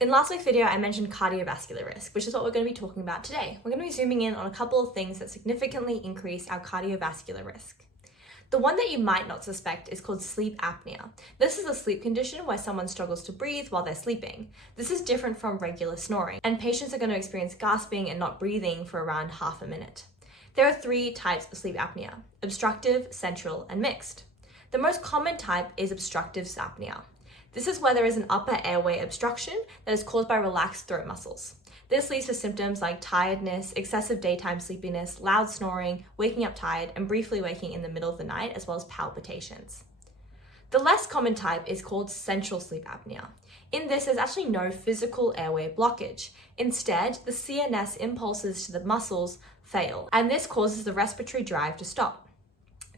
In last week's video, I mentioned cardiovascular risk, which is what we're going to be talking about today. We're going to be zooming in on a couple of things that significantly increase our cardiovascular risk. The one that you might not suspect is called sleep apnea. This is a sleep condition where someone struggles to breathe while they're sleeping. This is different from regular snoring, and patients are going to experience gasping and not breathing for around half a minute. There are 3 types of sleep apnea: obstructive, central, and mixed. The most common type is obstructive apnea. This is where there is an upper airway obstruction that is caused by relaxed throat muscles. This leads to symptoms like tiredness, excessive daytime sleepiness, loud snoring, waking up tired, and briefly waking in the middle of the night, as well as palpitations. The less common type is called central sleep apnea. In this, there's actually no physical airway blockage. Instead, the CNS impulses to the muscles fail, and this causes the respiratory drive to stop.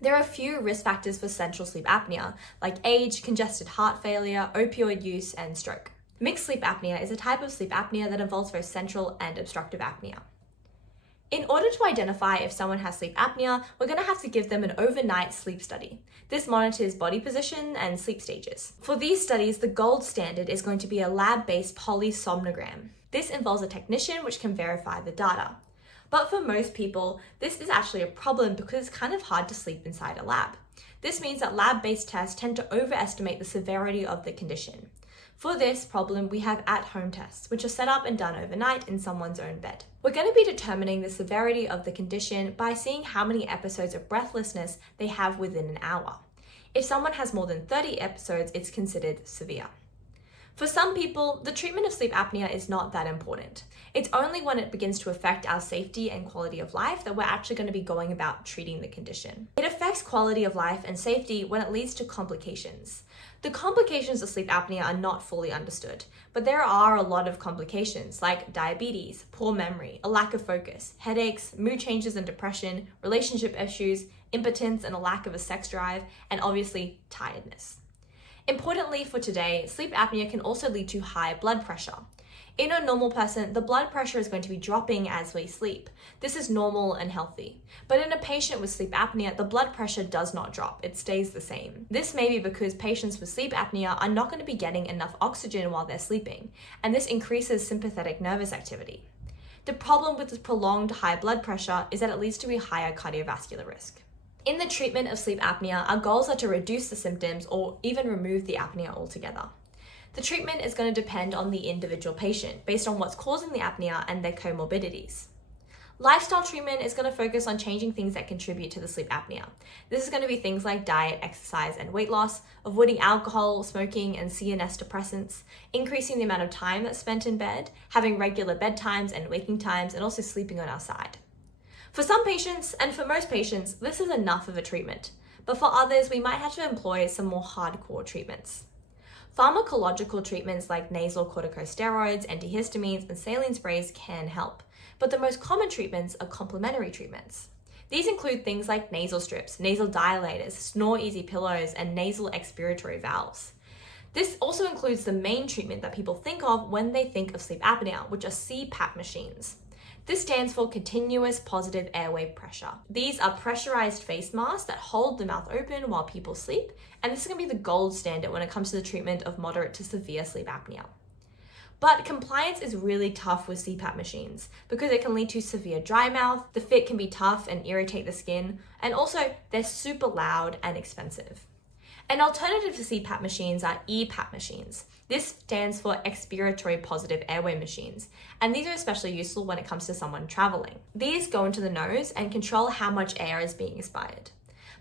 There are a few risk factors for central sleep apnea, like age, congested heart failure, opioid use, and stroke. Mixed sleep apnea is a type of sleep apnea that involves both central and obstructive apnea. In order to identify if someone has sleep apnea, we're going to have to give them an overnight sleep study. This monitors body position and sleep stages. For these studies, the gold standard is going to be a lab-based polysomnogram. This involves a technician which can verify the data. But for most people, this is actually a problem because it's kind of hard to sleep inside a lab. This means that lab-based tests tend to overestimate the severity of the condition. For this problem, we have at-home tests, which are set up and done overnight in someone's own bed. We're going to be determining the severity of the condition by seeing how many episodes of breathlessness they have within an hour. If someone has more than 30 episodes, it's considered severe. For some people, the treatment of sleep apnea is not that important. It's only when it begins to affect our safety and quality of life that we're actually going to be going about treating the condition. It affects quality of life and safety when it leads to complications. The complications of sleep apnea are not fully understood, but there are a lot of complications like diabetes, poor memory, a lack of focus, headaches, mood changes and depression, relationship issues, impotence and a lack of a sex drive, and obviously tiredness. Importantly for today, sleep apnea can also lead to high blood pressure. In a normal person, the blood pressure is going to be dropping as we sleep. This is normal and healthy. But in a patient with sleep apnea, the blood pressure does not drop, it stays the same. This may be because patients with sleep apnea are not going to be getting enough oxygen while they're sleeping, and this increases sympathetic nervous activity. The problem with this prolonged high blood pressure is that it leads to a higher cardiovascular risk. In the treatment of sleep apnea, our goals are to reduce the symptoms or even remove the apnea altogether. The treatment is going to depend on the individual patient based on what's causing the apnea and their comorbidities. Lifestyle treatment is going to focus on changing things that contribute to the sleep apnea. This is going to be things like diet, exercise, and weight loss, avoiding alcohol, smoking, and CNS depressants, increasing the amount of time that's spent in bed, having regular bedtimes and waking times, and also sleeping on our side. For some patients, and for most patients, this is enough of a treatment, but for others, we might have to employ some more hardcore treatments. Pharmacological treatments like nasal corticosteroids, antihistamines, and saline sprays can help, but the most common treatments are complementary treatments. These include things like nasal strips, nasal dilators, snore-easy pillows, and nasal expiratory valves. This also includes the main treatment that people think of when they think of sleep apnea, which are CPAP machines. This stands for continuous positive airway pressure. These are pressurized face masks that hold the mouth open while people sleep, and this is going to be the gold standard when it comes to the treatment of moderate to severe sleep apnea. But compliance is really tough with CPAP machines because it can lead to severe dry mouth, the fit can be tough and irritate the skin, and also they're super loud and expensive. An alternative to CPAP machines are EPAP machines. This stands for expiratory positive airway machines, and these are especially useful when it comes to someone traveling. These go into the nose and control how much air is being expired.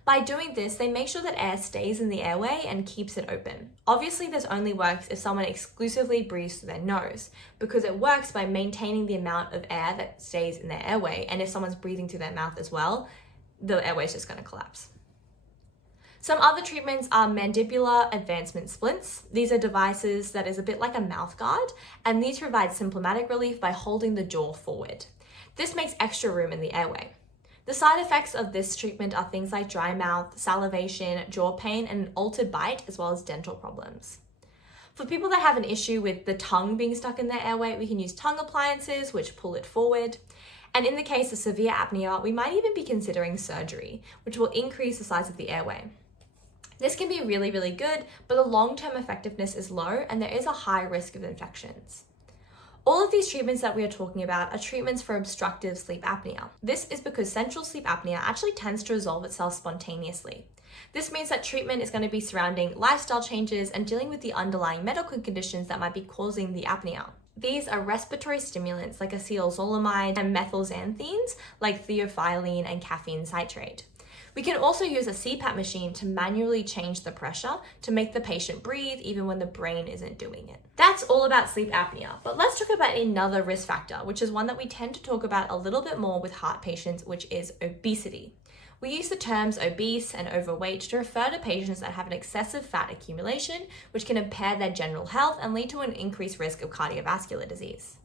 By doing this, they make sure that air stays in the airway and keeps it open. Obviously, this only works if someone exclusively breathes through their nose, because it works by maintaining the amount of air that stays in their airway, and if someone's breathing through their mouth as well, the airway is just going to collapse. Some other treatments are mandibular advancement splints. These are devices that is a bit like a mouth guard, and these provide symptomatic relief by holding the jaw forward. This makes extra room in the airway. The side effects of this treatment are things like dry mouth, salivation, jaw pain, and an altered bite, as well as dental problems. For people that have an issue with the tongue being stuck in their airway, we can use tongue appliances, which pull it forward. And in the case of severe apnea, we might even be considering surgery, which will increase the size of the airway. This can be really, really good, but the long-term effectiveness is low and there is a high risk of infections. All of these treatments that we are talking about are treatments for obstructive sleep apnea. This is because central sleep apnea actually tends to resolve itself spontaneously. This means that treatment is going to be surrounding lifestyle changes and dealing with the underlying medical conditions that might be causing the apnea. These are respiratory stimulants like acetylzolamide and methylxanthines like theophylline and caffeine citrate. We can also use a CPAP machine to manually change the pressure to make the patient breathe even when the brain isn't doing it. That's all about sleep apnea, but let's talk about another risk factor, which is one that we tend to talk about a little bit more with heart patients, which is obesity. We use the terms obese and overweight to refer to patients that have an excessive fat accumulation, which can impair their general health and lead to an increased risk of cardiovascular disease.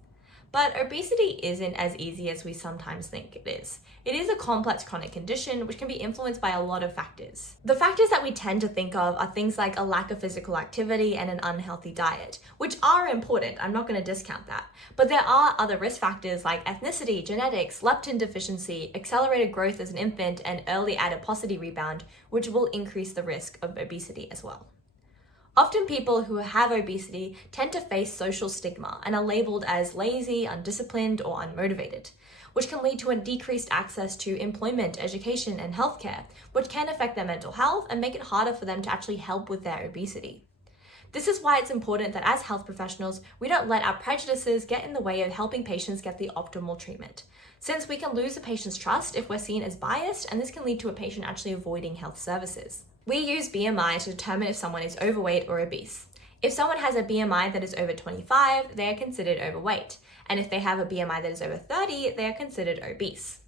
But obesity isn't as easy as we sometimes think it is. It is a complex chronic condition which can be influenced by a lot of factors. The factors that we tend to think of are things like a lack of physical activity and an unhealthy diet, which are important, I'm not going to discount that. But there are other risk factors like ethnicity, genetics, leptin deficiency, accelerated growth as an infant, and early adiposity rebound, which will increase the risk of obesity as well. Often people who have obesity tend to face social stigma and are labeled as lazy, undisciplined, or unmotivated, which can lead to a decreased access to employment, education, and healthcare, which can affect their mental health and make it harder for them to actually help with their obesity. This is why it's important that as health professionals, we don't let our prejudices get in the way of helping patients get the optimal treatment, since we can lose a patient's trust if we're seen as biased, and this can lead to a patient actually avoiding health services. We use BMI to determine if someone is overweight or obese. If someone has a BMI that is over 25, they are considered overweight. And if they have a BMI that is over 30, they are considered obese.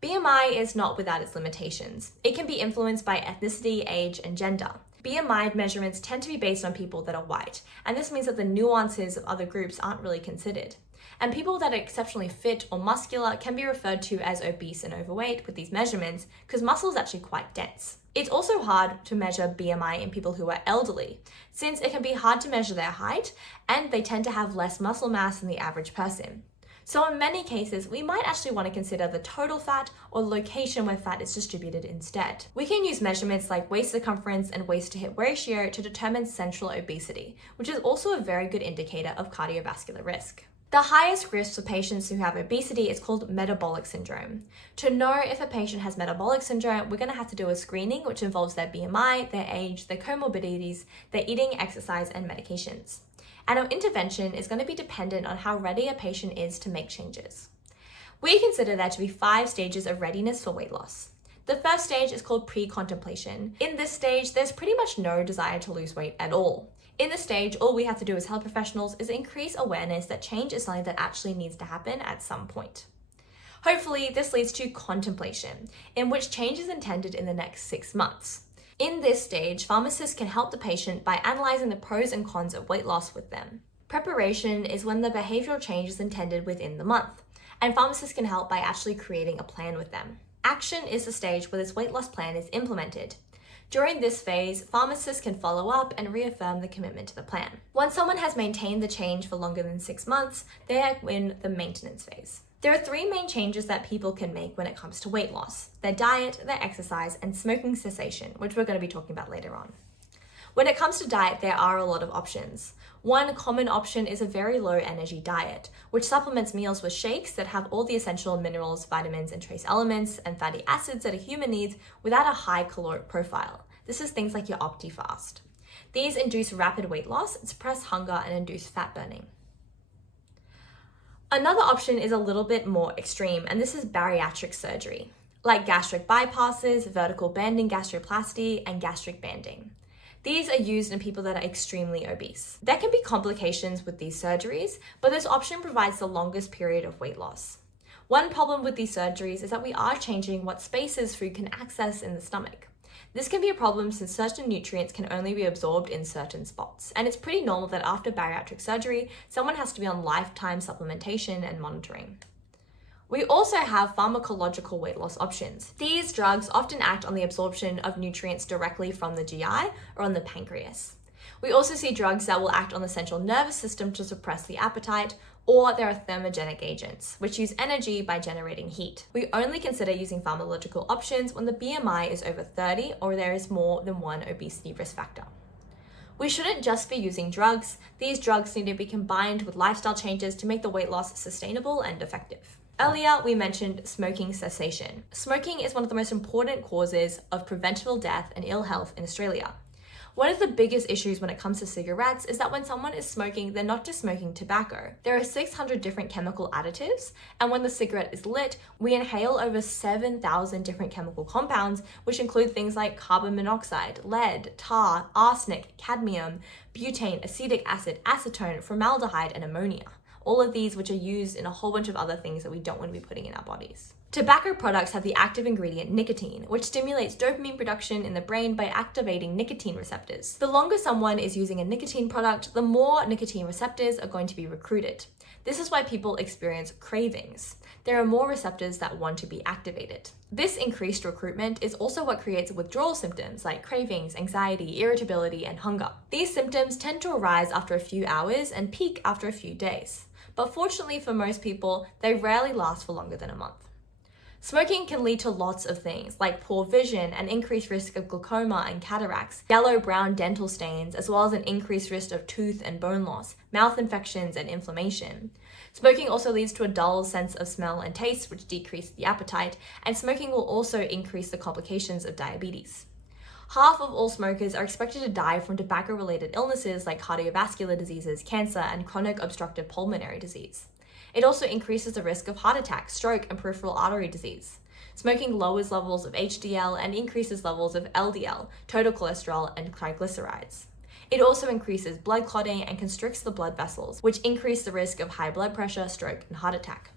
BMI is not without its limitations. It can be influenced by ethnicity, age, and gender. BMI measurements tend to be based on people that are white, and this means that the nuances of other groups aren't really considered. And people that are exceptionally fit or muscular can be referred to as obese and overweight with these measurements because muscle is actually quite dense. It's also hard to measure BMI in people who are elderly, since it can be hard to measure their height and they tend to have less muscle mass than the average person. So in many cases, we might actually want to consider the total fat or the location where fat is distributed instead. We can use measurements like waist circumference and waist to hip ratio to determine central obesity, which is also a very good indicator of cardiovascular risk. The highest risk for patients who have obesity is called metabolic syndrome. To know if a patient has metabolic syndrome, we're going to have to do a screening which involves their BMI, their age, their comorbidities, their eating, exercise, and medications. And our intervention is going to be dependent on how ready a patient is to make changes. We consider there to be 5 stages of readiness for weight loss. The first stage is called pre-contemplation. In this stage, there's pretty much no desire to lose weight at all. In this stage, all we have to do as health professionals is increase awareness that change is something that actually needs to happen at some point. Hopefully, this leads to contemplation, in which change is intended in the next 6 months. In this stage, pharmacists can help the patient by analyzing the pros and cons of weight loss with them. Preparation is when the behavioral change is intended within the month, and pharmacists can help by actually creating a plan with them. Action is the stage where this weight loss plan is implemented. During this phase, pharmacists can follow up and reaffirm the commitment to the plan. Once someone has maintained the change for longer than 6 months, they are in the maintenance phase. There are 3 main changes that people can make when it comes to weight loss: their diet, their exercise, and smoking cessation, which we're going to be talking about later on. When it comes to diet, there are a lot of options. One common option is a very low energy diet, which supplements meals with shakes that have all the essential minerals, vitamins, and trace elements and fatty acids that a human needs without a high caloric profile. This is things like your OptiFast. These induce rapid weight loss, suppress hunger, and induce fat burning. Another option is a little bit more extreme, and this is bariatric surgery, like gastric bypasses, vertical banding gastroplasty, and gastric banding. These are used in people that are extremely obese. There can be complications with these surgeries, but this option provides the longest period of weight loss. One problem with these surgeries is that we are changing what spaces food can access in the stomach. This can be a problem since certain nutrients can only be absorbed in certain spots, and it's pretty normal that after bariatric surgery, someone has to be on lifetime supplementation and monitoring. We also have pharmacological weight loss options. These drugs often act on the absorption of nutrients directly from the GI or on the pancreas. We also see drugs that will act on the central nervous system to suppress the appetite, or there are thermogenic agents, which use energy by generating heat. We only consider using pharmacological options when the BMI is over 30 or there is more than one obesity risk factor. We shouldn't just be using drugs. These drugs need to be combined with lifestyle changes to make the weight loss sustainable and effective. Earlier, we mentioned smoking cessation. Smoking is one of the most important causes of preventable death and ill health in Australia. One of the biggest issues when it comes to cigarettes is that when someone is smoking, they're not just smoking tobacco. There are 600 different chemical additives, and when the cigarette is lit, we inhale over 7,000 different chemical compounds, which include things like carbon monoxide, lead, tar, arsenic, cadmium, butane, acetic acid, acetone, formaldehyde, and ammonia. All of these which are used in a whole bunch of other things that we don't want to be putting in our bodies. Tobacco products have the active ingredient nicotine, which stimulates dopamine production in the brain by activating nicotine receptors. The longer someone is using a nicotine product, the more nicotine receptors are going to be recruited. This is why people experience cravings. There are more receptors that want to be activated. This increased recruitment is also what creates withdrawal symptoms like cravings, anxiety, irritability, and hunger. These symptoms tend to arise after a few hours and peak after a few days. But fortunately for most people, they rarely last for longer than a month. Smoking can lead to lots of things like poor vision, an increased risk of glaucoma and cataracts, yellow-brown dental stains, as well as an increased risk of tooth and bone loss, mouth infections, and inflammation. Smoking also leads to a dull sense of smell and taste, which decrease the appetite, and smoking will also increase the complications of diabetes. Half of all smokers are expected to die from tobacco-related illnesses like cardiovascular diseases, cancer, and chronic obstructive pulmonary disease. It also increases the risk of heart attack, stroke, and peripheral artery disease. Smoking lowers levels of HDL and increases levels of LDL, total cholesterol, and triglycerides. It also increases blood clotting and constricts the blood vessels, which increase the risk of high blood pressure, stroke, and heart attack.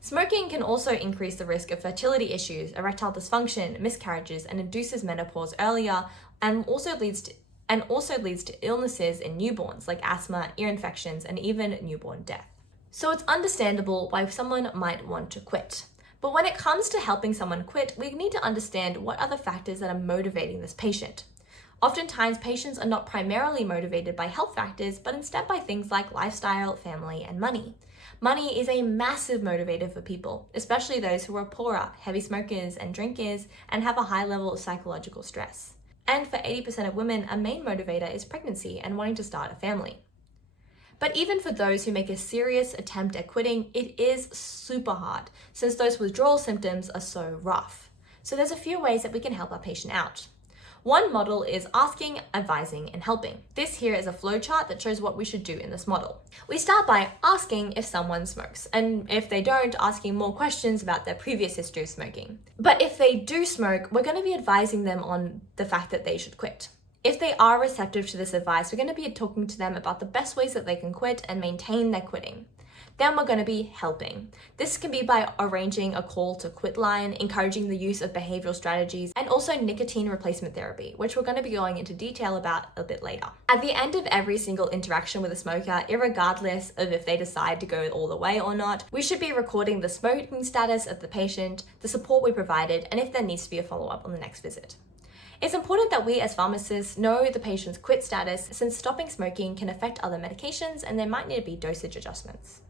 Smoking can also increase the risk of fertility issues, erectile dysfunction, miscarriages, and induces menopause earlier, and also leads to illnesses in newborns like asthma, ear infections, and even newborn death. So it's understandable why someone might want to quit. But when it comes to helping someone quit, we need to understand what are the factors that are motivating this patient. Oftentimes, patients are not primarily motivated by health factors, but instead by things like lifestyle, family, and money. Money is a massive motivator for people, especially those who are poorer, heavy smokers, and drinkers, and have a high level of psychological stress. And for 80% of women, a main motivator is pregnancy and wanting to start a family. But even for those who make a serious attempt at quitting, it is super hard since those withdrawal symptoms are so rough. So there's a few ways that we can help our patient out. One model is asking, advising, and helping. This here is a flowchart that shows what we should do in this model. We start by asking if someone smokes, and if they don't, asking more questions about their previous history of smoking. But if they do smoke, we're going to be advising them on the fact that they should quit. If they are receptive to this advice, we're going to be talking to them about the best ways that they can quit and maintain their quitting. Then we're going to be helping. This can be by arranging a call to quit line, encouraging the use of behavioral strategies, and also nicotine replacement therapy, which we're going to be going into detail about a bit later. At the end of every single interaction with a smoker, irregardless of if they decide to go all the way or not, we should be recording the smoking status of the patient, the support we provided, and if there needs to be a follow-up on the next visit. It's important that we as pharmacists know the patient's quit status, since stopping smoking can affect other medications and there might need to be dosage adjustments.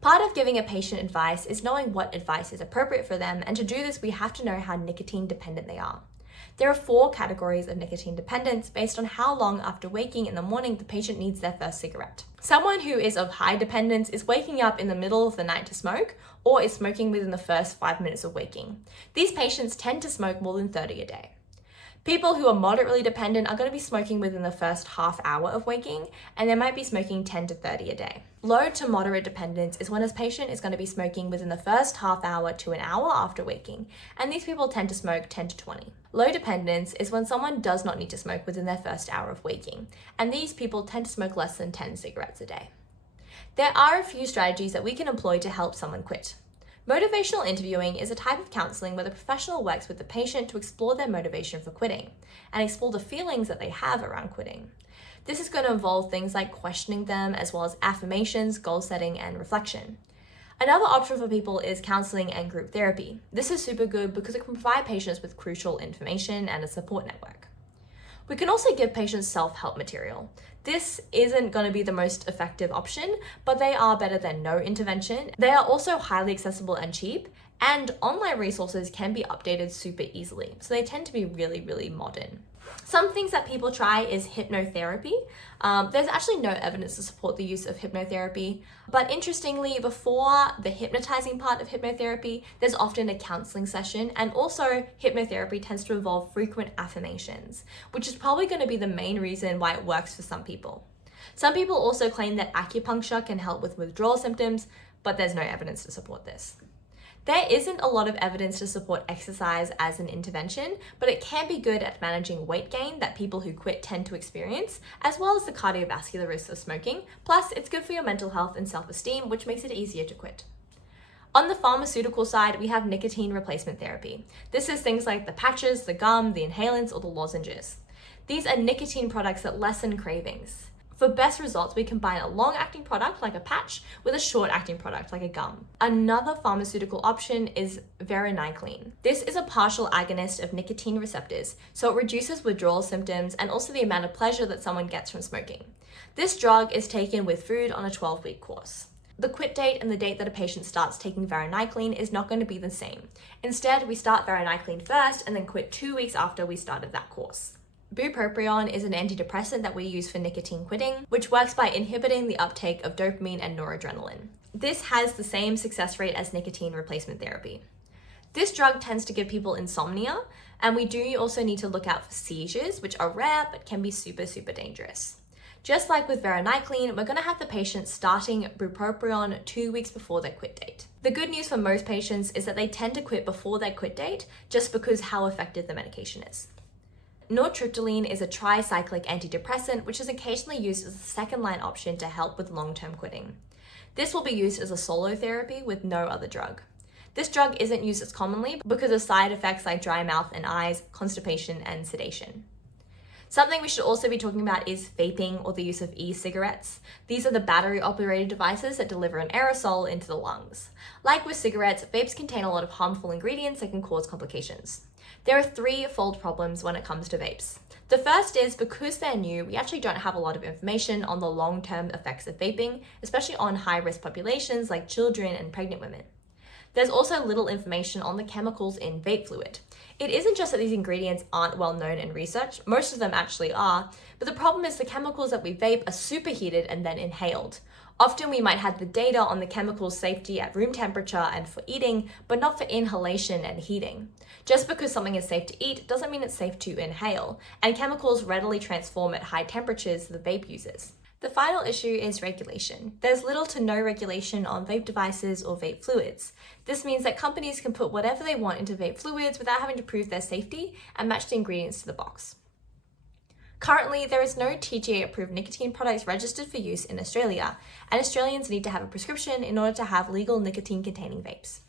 Part of giving a patient advice is knowing what advice is appropriate for them, and to do this we have to know how nicotine dependent they are. There are 4 categories of nicotine dependence based on how long after waking in the morning the patient needs their first cigarette. Someone who is of high dependence is waking up in the middle of the night to smoke, or is smoking within the first 5 minutes of waking. These patients tend to smoke more than 30 a day. People who are moderately dependent are going to be smoking within the first half hour of waking, and they might be smoking 10 to 30 a day. Low to moderate dependence is when a patient is going to be smoking within the first half hour to an hour after waking, and these people tend to smoke 10 to 20. Low dependence is when someone does not need to smoke within their first hour of waking, and these people tend to smoke less than 10 cigarettes a day. There are a few strategies that we can employ to help someone quit. Motivational interviewing is a type of counseling where the professional works with the patient to explore their motivation for quitting and explore the feelings that they have around quitting. This is going to involve things like questioning them, as well as affirmations, goal setting, and reflection. Another option for people is counseling and group therapy. This is super good because it can provide patients with crucial information and a support network. We can also give patients self-help material. This isn't going to be the most effective option, but they are better than no intervention. They are also highly accessible and cheap, and online resources can be updated super easily, so they tend to be really, really modern. Some things that people try is hypnotherapy. There's actually no evidence to support the use of hypnotherapy, but interestingly, before the hypnotizing part of hypnotherapy, there's often a counseling session, and also hypnotherapy tends to involve frequent affirmations, which is probably going to be the main reason why it works for some people. Some people also claim that acupuncture can help with withdrawal symptoms, but there's no evidence to support this. There isn't a lot of evidence to support exercise as an intervention, but it can be good at managing weight gain that people who quit tend to experience, as well as the cardiovascular risks of smoking. Plus, it's good for your mental health and self-esteem, which makes it easier to quit. On the pharmaceutical side, we have nicotine replacement therapy. This is things like the patches, the gum, the inhalants, or the lozenges. These are nicotine products that lessen cravings. For best results, we combine a long-acting product like a patch with a short-acting product like a gum. Another pharmaceutical option is varenicline. This is a partial agonist of nicotine receptors, so it reduces withdrawal symptoms and also the amount of pleasure that someone gets from smoking. This drug is taken with food on a 12-week course. The quit date and the date that a patient starts taking varenicline is not going to be the same. Instead, we start varenicline first and then quit 2 weeks after we started that course. Bupropion is an antidepressant that we use for nicotine quitting, which works by inhibiting the uptake of dopamine and noradrenaline. This has the same success rate as nicotine replacement therapy. This drug tends to give people insomnia, and we do also need to look out for seizures, which are rare but can be super dangerous. Just like with varenicline, we're going to have the patient starting bupropion 2 weeks before their quit date. The good news for most patients is that they tend to quit before their quit date just because how effective the medication is. Nortriptyline is a tricyclic antidepressant, which is occasionally used as a second-line option to help with long-term quitting. This will be used as a solo therapy with no other drug. This drug isn't used as commonly because of side effects like dry mouth and eyes, constipation, and sedation. Something we should also be talking about is vaping or the use of e-cigarettes. These are the battery-operated devices that deliver an aerosol into the lungs. Like with cigarettes, vapes contain a lot of harmful ingredients that can cause complications. There are threefold problems when it comes to vapes. The first is because they're new, we actually don't have a lot of information on the long-term effects of vaping, especially on high-risk populations like children and pregnant women. There's also little information on the chemicals in vape fluid. It isn't just that these ingredients aren't well known in research, most of them actually are, but the problem is the chemicals that we vape are superheated and then inhaled. Often we might have the data on the chemical's safety at room temperature and for eating, but not for inhalation and heating. Just because something is safe to eat doesn't mean it's safe to inhale, and chemicals readily transform at high temperatures the vape uses. The final issue is regulation. There's little to no regulation on vape devices or vape fluids. This means that companies can put whatever they want into vape fluids without having to prove their safety and match the ingredients to the box. Currently, there is no TGA-approved nicotine products registered for use in Australia, and Australians need to have a prescription in order to have legal nicotine-containing vapes.